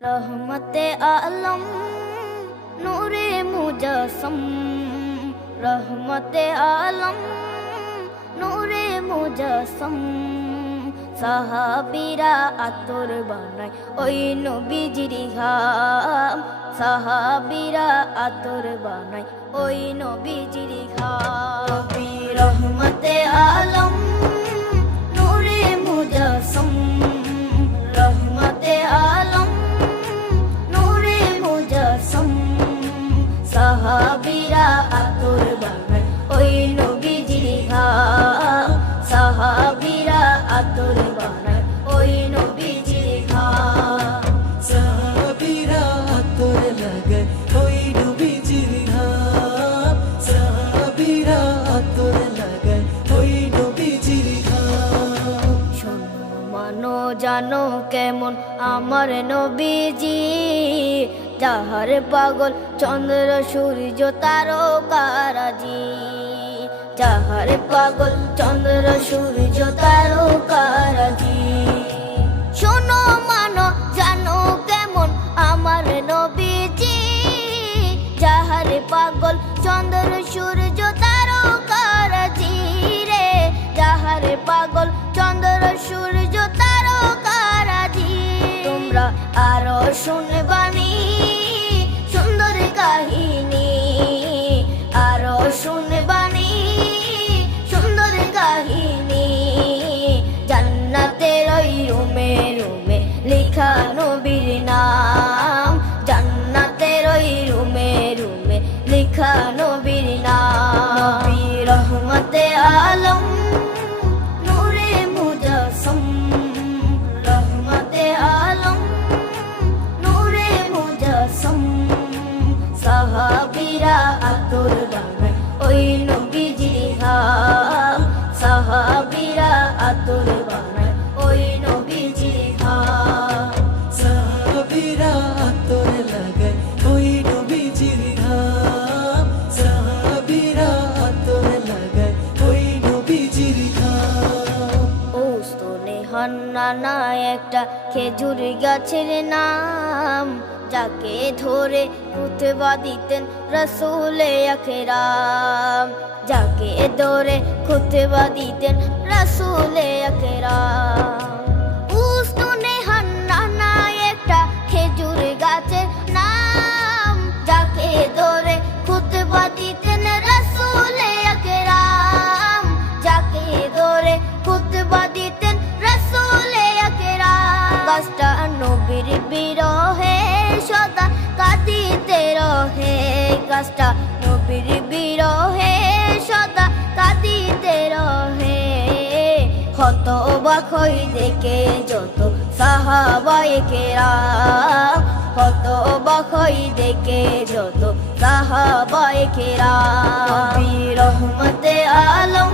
रहमते आलम नूरे मुजस्सम, रहमते आलम नूरे मुजस्सम। সাহাবীরা আতর বানায় ওই নবীজির ঘাম, সাহাবীরা আতর বানায় ওই নবীজির ঘাম। নবী রহমতে আলম নূরে মুজস্সম, রহমতে আলম নূরে মুজস্সম। সাহাবীরা আতর বানায় ওই নবীজির ঘাম, সাহাবীরা আতর বানায় ওই নবীজির ঘাম। সাহাবীরা আতর লাগায় ওই নবীজির ঘাম, সাহাবীরা আতর লাগায় ওই নবীজির ঘাম। শোনো মানো জানো কেমন আমার নবীজি, যাহার পাগল চন্দ্র সূর্য তারকারাজি, যাহার পাগল চন্দ্র সূর্য তারকারাজি। শোনো মানো জানো কেমন আমার নবীজি, যাহার পাগল চন্দ্র সূর্য তারকারাজি রে, যাহার পাগল চন্দ্র সূর্য তারকারাজি। তোমরা আরো শুনবানি সুন্দর কাহিনী, আরো শুনবানি সুন্দর কাহিনী। জান্নাতের ওই রুমে রুমে লেখা নবীর নাম, জান্নাতের ওই রুমে রুমে লেখা নবীর নাম। নবী রহমতে আলম নূরে মুজস্সম, রহমতে আলম নূরে মুজস্সম। সাহাবীরা আতর বানায় ওই নবীজির ঘাম, সাহাবীরা আতর বানায় ওই নবীজির ঘাম। সাহাবীরা আতর লাগায় ওই নবীজির ঘাম, সাহাবীরা আতর লাগায় ওই নবীজির ঘাম। ওস্তনে হান্নানা একটা খেজুর গাছের নাম, যাকে ধরে খুতবা দিতেন রাসূলে আকরাম, যাকে ধরে খুতবা দিতেন রাসূলে আকরাম। উস্তনে হান্নানা একটা খেজুর গাছের নাম, যাকে ধরে খুতবা দিতেন রাসূলে আকরাম, যাকে ধরে খুতবা দিতেন রাসূলে আকরাম। গাছটা নবীর বিরহে সদা কাঁদিতে রহে, গাছটা নবীর বিরহে সদা কাঁদিতে রহে। হত অবাক হই দেখে যত সাহাবায়ে কেরাম, হত অবাক হই দেখে যত সাহাবায়ে কেরাম। নবী রহমতে আলম